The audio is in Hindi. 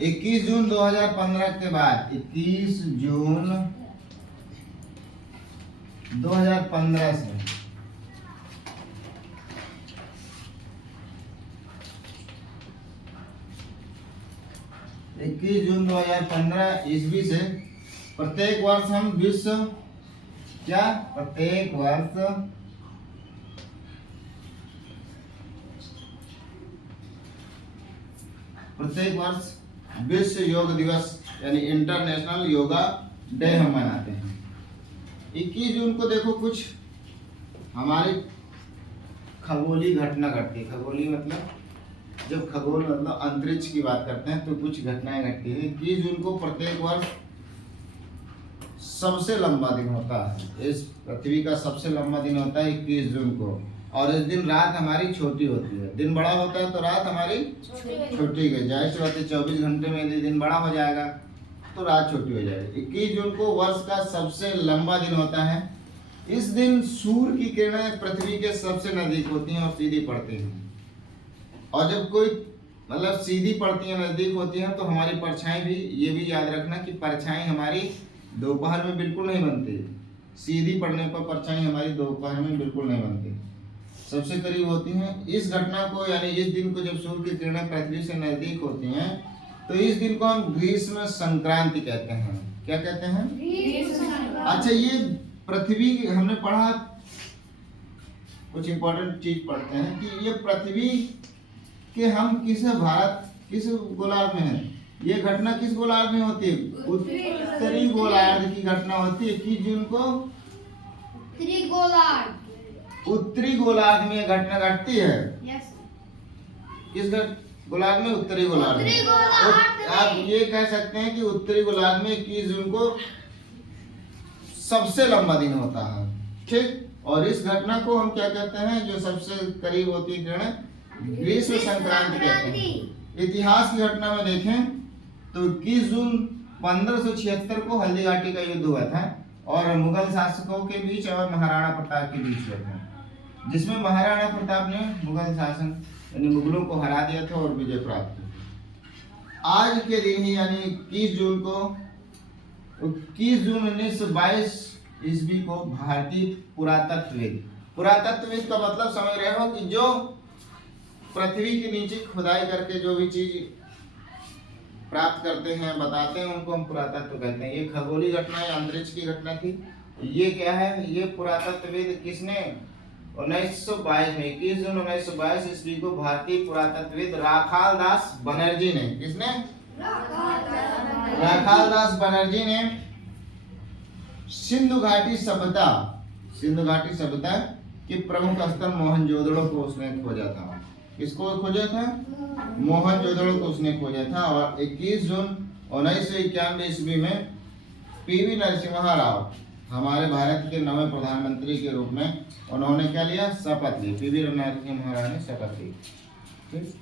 21 जून 2015 के बाद 21 जून 2015 से 21 जून 2015 ईस्वी से प्रत्येक वर्ष हम विश्व क्या प्रत्येक वर्ष विश्व योग दिवस यानी इंटरनेशनल योगा डे हम मनाते हैं। 21 जून को देखो कुछ हमारी खगोलीय घटना घटती है। खगोलीय मतलब जब खगोल मतलब अंतरिक्ष की बात करते हैं तो कुछ घटनाएं घटती है। 21 जून को प्रत्येक वर्ष सबसे लंबा दिन होता है। इस पृथ्वी का सबसे लंबा दिन होता है 21 जून को, और इस दिन रात हमारी छोटी होती है। दिन बड़ा होता है तो रात हमारी छोटी गई। जाहिर सी बात है 24 घंटे में यदि दिन बड़ा हो जाएगा तो रात छोटी हो जाएगी। 21 जून को वर्ष का सबसे लंबा दिन होता है। इस दिन सूर्य की किरणें पृथ्वी के सबसे नजदीक होती हैं और सीधी पड़ती हैं। और जब कोई मतलब सीधी पड़ती है नजदीक होती है तो हमारी परछाई भी, ये भी याद रखना कि परछाई हमारी दोपहर में बिल्कुल नहीं बनती। सीधी पड़ने पर परछाई हमारी दोपहर में बिल्कुल नहीं बनती, सबसे करीब होती हैं। इस घटना को यानी इस दिन को जब सूर्य की किरणें पृथ्वी से नजदीक होती हैं तो इस दिन को हम ग्रीष्म संक्रांति कहते हैं। क्या कहते हैं? अच्छा, ये पृथ्वी हमने पढ़ा, कुछ इंपॉर्टेंट चीज पढ़ते हैं कि ये पृथ्वी के हम किस गोलार्ध में है। ये घटना किस गोलार्ध में होती है? उत्तरी गोलार्ध की घटना होती है। 21 जून को उत्तरी गोलार्ध में घटना घटती है। किस गोलार्ध में? उत्तरी गोलार्ध में। आप ये कह सकते हैं कि उत्तरी गोलार्ध में 21 जून को सबसे लंबा दिन होता है। ठीक, और इस घटना को हम क्या कहते हैं जो सबसे करीब होती है किरणें? ग्रीष्म संक्रांति कहते हैं। इतिहास की घटना में देखें तो 21 जून 1576 को हल्दी घाटी का युद्ध हुआ था और मुगल शासकों के बीच और महाराणा प्रताप के बीच हुआ था, जिसमें महाराणा प्रताप ने मुगल शासन यानी मुगलों को हरा दिया था और विजय प्राप्त की। आज के दिन ही यानी 21 जून को 21 जून 1922 ईस्वी को भारतीय पुरातत्वविद का मतलब समझ रहे हो कि जो पृथ्वी के नीचे खुदाई करके जो भी चीज प्राप्त करते हैं, बताते हैं, उनको हम पुरातत्व कहते हैं। ये खगोलीय घटना है, अंतरिक्ष की घटना थी। ये क्या है? ये पुरातत्वविद किसने 1922 में 21 जून 1922 ईस्वी को भारतीय पुरातत्वविद राखाल दास बनर्जी ने, किसने? राखाल दास बनर्जी ने सिंधु घाटी सभ्यता के प्रमुख स्थल मोहनजोदड़ो को उसने खोजा था। किसको खोजा था? मोहनजोदड़ो को उसने खोजा था। और 21 जून 1991 ईस्वी में पीवी नरसिम्हा राव हमारे भारत के नवे प्रधानमंत्री के रूप में उन्होंने क्या लिया? शपथ ली। पीवी नरसिम्हा राव ने शपथ ली। ठीक।